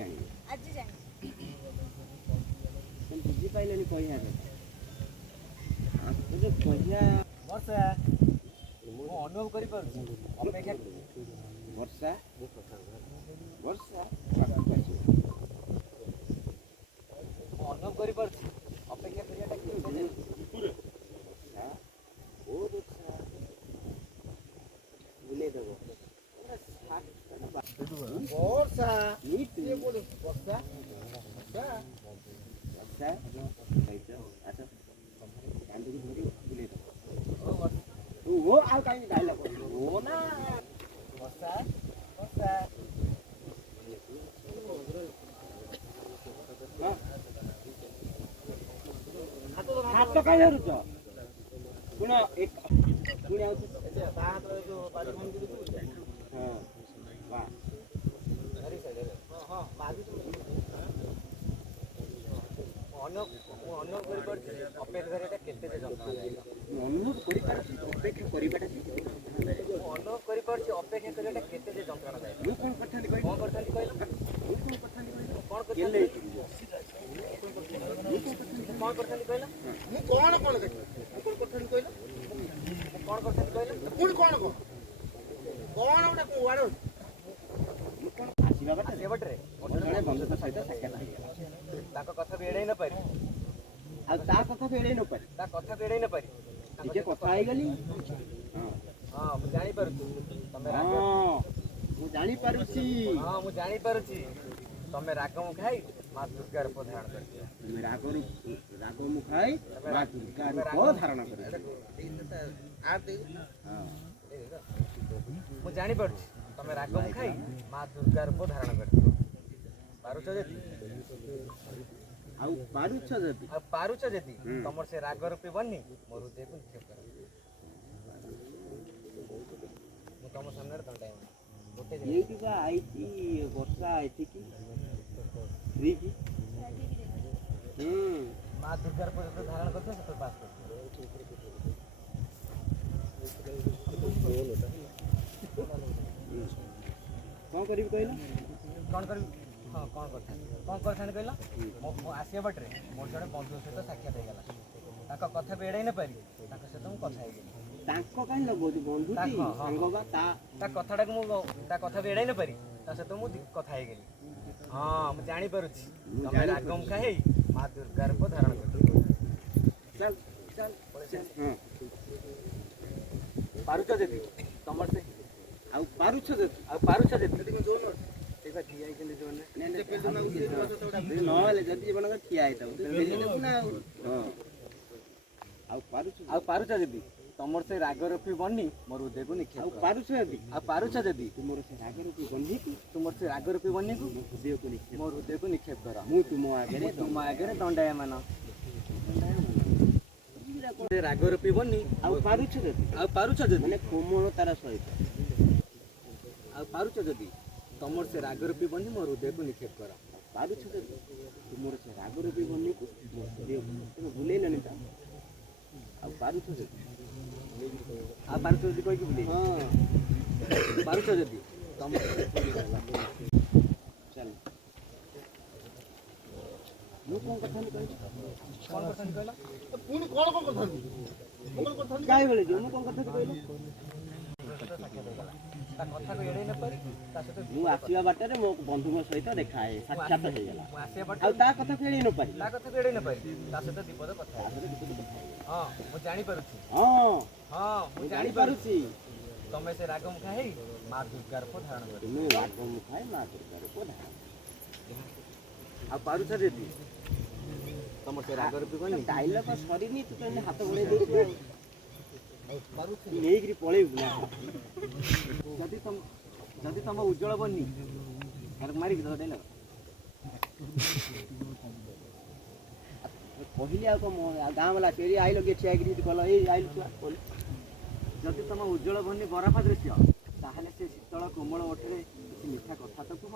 जानिए आज जानी बुझी पाइलेनी कहिया आपको जो कहिया वर्षा ମୁଁ ଅନୁଭବ କରିପାରୁଛି ଅପେକ୍ଷା वर्षा वर्षा ପାଖକୁ ଆସିବ ମୁଁ ଅନୁଭବ କରିପାରୁଛି ଅପେକ୍ଷା କରିବାଟା କେତେ ଓ ବର୍ଷା ବୁଲେଇ ଦେବ ବର୍ଷା ଇଏ ବୋଲେ ବର୍ଷା ବର୍ଷା ବର୍ଷା କହିଛ ଆସ କାନ୍ଦୁକୁ ଧରି ବୁଲେଇ ଦେବ ଓ ଆଉ କାହିଁକି ଡାଇଲଗ ଓ ନା ବର୍ଷା ବର୍ଷା ହାତ କାହିଁ ଧରୁଛ ଶୁଣ ପୁଣି ଆଉ ତା ହାତରେ ଯୋଉ ବାଲି ଫୋନ କରି ହଁ ବା ହଁ ବାଜୁଛି ମୁଁ ଅନୁଭବ କରିପାରୁଛି ଅପେକ୍ଷା କରିବାଟା କେତେ ଯେ ଯନ୍ତ୍ରଣାଦାୟକ ଅନୁଭବ କରିପାରୁଛି ଅପେକ୍ଷା କରିବାଟା ମୁଁ ଅନୁଭବ କରିପାରୁଛି ଅପେକ୍ଷା କରିବାଟା କେତେ ଯେ ଯନ୍ତ୍ରଣାଦାୟକ ମୁଁ କ'ଣ କରିଥାନ୍ତି କହିଲ କ'ଣ କରିଥାନ୍ତି କହିଲ ମୁଁ କ'ଣ କରିଥାନ୍ତି କହିଲ କ'ଣ କେଲେ କ'ଣ କରିଥାନ୍ତି କହିଲ ମୁଁ କ'ଣ ଦେଖିବି ମୁଁ କ'ଣ କରିଥାନ୍ତି କହିଲ କ'ଣ କରିଥାନ୍ତି କହିଲ ପୁଣି କ'ଣ ଗୋଟେ କୁଆଡ଼େ ଆସିବା ବାଟରେ ସେ ବାଟରେ ଜଣେ ବନ୍ଧୁଙ୍କ ସହିତ ସାକ୍ଷାତ ହେଇଗଲା ତାଙ୍କ କଥା ବି ଏଡ଼େଇ ନ ପାରି ଆଉ ତା କଥା ବି ଏଡ଼େଇ ନପାରେ ତା କଥା ବି ଏଡ଼େଇ ନ ପାରି ଟିକେ କଥା ହେଇଗଲି ହଁ ମୁଁ ଜାଣିପାରୁଛି ତମେ ରାଗ ହଁ ମୁଁ ଜାଣିପାରୁଛି ହଁ ମୁଁ ଜାଣିପାରୁଛି ତମେ ରାଗ ମୁଁ ଖାଇ ମା ଦୁର୍ଗା ରୂପ ଧାରଣ କରିଦିଅ ତୁମେ ରାଗ ମୁଁ ଖାଇ ମା ଦୁର୍ଗା ରୂପ ଧାରଣ କରି ମୁଁ ଜାଣିପାରୁଛି ତମେ ରାଗ ମୁଁ ଖାଇ ମା ଦୁର୍ଗା ରୂପ ଧାରଣ କରିଦିଅ ପାରୁଛ ଯଦି ଆଉ ପାରୁଛ ଯଦି ତମର ସେ ରାଗ ରୂପୀ ବନି ମୋ ହୃଦୟକୁ ନିକ୍ଷେପ କର ମୁଁ ତମ ସାମ୍ନାରେ ଦଣ୍ଡାଇବି ଗୋଟେ ଏଇଠି ବା ଆଇଛି ବର୍ଷା ଏଠିକି ଫ୍ରିକି ମା ଦୁର୍ଗା ରୂପ ଯେତେବେଳେ ଧାରଣ କରିଥିବ ସେତେବେଳେ ପାସ୍ କରିଥିବ କ'ଣ କରିବି କହିଲ କ'ଣ କରିବି ହଁ କ'ଣ କରିଥାନ୍ତି କହିଲ ମୁଁ ଆସିବା ବାଟରେ ମୋର ଜଣେ ବନ୍ଧୁଙ୍କ ସହିତ ସାକ୍ଷାତ ହେଇଗଲା ତାଙ୍କ କଥା ବି ଏଡ଼େଇ ନ ପାରି ତାଙ୍କ ସହିତ ମୁଁ କଥା ହେଇଗଲି ତାଙ୍କ କାହିଁ ଲଗଉଛି ବନ୍ଧୁ ସାଙ୍ଗ ବା ତା କଥାଟାକୁ ମୁଁ ତା କଥା ବି ଏଡ଼େଇ ନ ପାରି ତା ସହିତ ମୁଁ କଥା ହେଇଗଲି ହଁ ମୁଁ ଜାଣିପାରୁଛି ତମେ ରାଗ ମୁଖା ହେଇ ମା ଦୁର୍ଗା ରୂପ ଧାରଣ କରିଥିବ ପାରୁଛ ଯଦି ତମର ସେ ଆଉ ପାରୁଛ ଯଦି ନହେଲେ ଯଦି ଜଣକ ଠିଆ ହେଇଥାଉ ଆଉ ପାରୁଛ ଯଦି ତମର ସେ ରାଗ ରୂପୀ ବନି ମୋର ହୃଦୟକୁ ନିକ୍ଷେପ ଆଉ ପାରୁଛ ଯଦି ତୁମର ସେ ରାଗ ରୂପୀ ବନିକୁ ମୋ ହୃଦୟକୁ ନିକ୍ଷେପ କର ମୁଁ ତୁମ ଆଗରେ ଦଣ୍ଡାୟମାନ ରାଗ ରୂପୀ ବନି ଆଉ ପାରୁଛ ଯଦି ମାନେ କୋମଳତାର ସହିତ ଆଉ ପାରୁଛ ଯଦି ତମର ସେ ରାଗ ରୂପୀ ବନି ମୋ ହୃଦୟକୁ ନିକ୍ଷେପ କର ପାରୁଛ ଯଦି ତୁମର ସେ ରାଗ ରୂପୀ ବନିକୁ ମୋ ହୃଦୟକୁ ତମେ ଭୁଲେଇଲନି ତା ଆଉ ପାରୁଛ ଯଦି କହିକି ବୁଲେଇ ପାରୁଛ ଯଦି ତମ ଚାଲ ମୁଁ କ'ଣ କରିଥାନ୍ତି କହିଲ ପୁଣି କ'ଣ କରିଥାନ୍ତି କାହିଁ ବେଳେ ଯିବ ମୁଁ କ'ଣ କରିଥାନ୍ତି କହିଲ ତା କଥାକୁ ଏଡ଼େଇ ନ ପାରି ତା ସହିତ ମୁଁ ଆସିବା ବାଟରେ ମୋ ବନ୍ଧୁଙ୍କ ସହିତ ଦେଖା ସାକ୍ଷାତ ହେଇଗଲା ମୁଁ ଆସିବା ବାଟରେ ଆଉ ତା କଥାକୁ ଏଡ଼େଇ ନ ପାରି ତା କଥାକୁ ଏଡ଼େଇ ନ ପାରି ତା ସହିତ ବିପଦ କଥା ହଁ ମୁଁ ଜାଣିପାରୁଛି ମୁଁ ଜାଣିପାରୁଛି ତମେ ସେ ରାଗ ମୁଖା ହେଇ ମା ଦୁର୍ଗା ରୂପ ଧାରଣ କର ତୁମେ ରାଗ ମୁଖାଏ ମା ଦୁର୍ଗା ରୂପ ଧାରଣ ଆଉ ପାରୁଛ ଯଦି ତମର ସେ ରାଗ ରୂପୀ ବନି ଡାଇଲଗ ସରିନି ତୁ କେମିତି ହାତ ବଢ଼େଇ ଦେଇଛୁ ନେଇକିରି ପଳେଇବୁ ନା ଯଦି ତମ ଉଜ୍ଜଳ ବନି ମାରିକି ଧର ଡାଇଲଗ କହିଲି ଆଉ କ'ଣ ଗାଁ ବାଲା କେରି ଆଇଲ କିଏ ଠିଆ ହେଇକିରି କଲ ଏଇ ଆଇଲୁ ଛୁଆ ଯଦି ତମ ଉଜ୍ଜଳ ବନି ବରଫା ଦୃଶ୍ୟ ତାହେଲେ ସେ ଶୀତଳ କୋମଳ ଓଠରେ କିଛି ମିଠା କଥା ତ କୁହ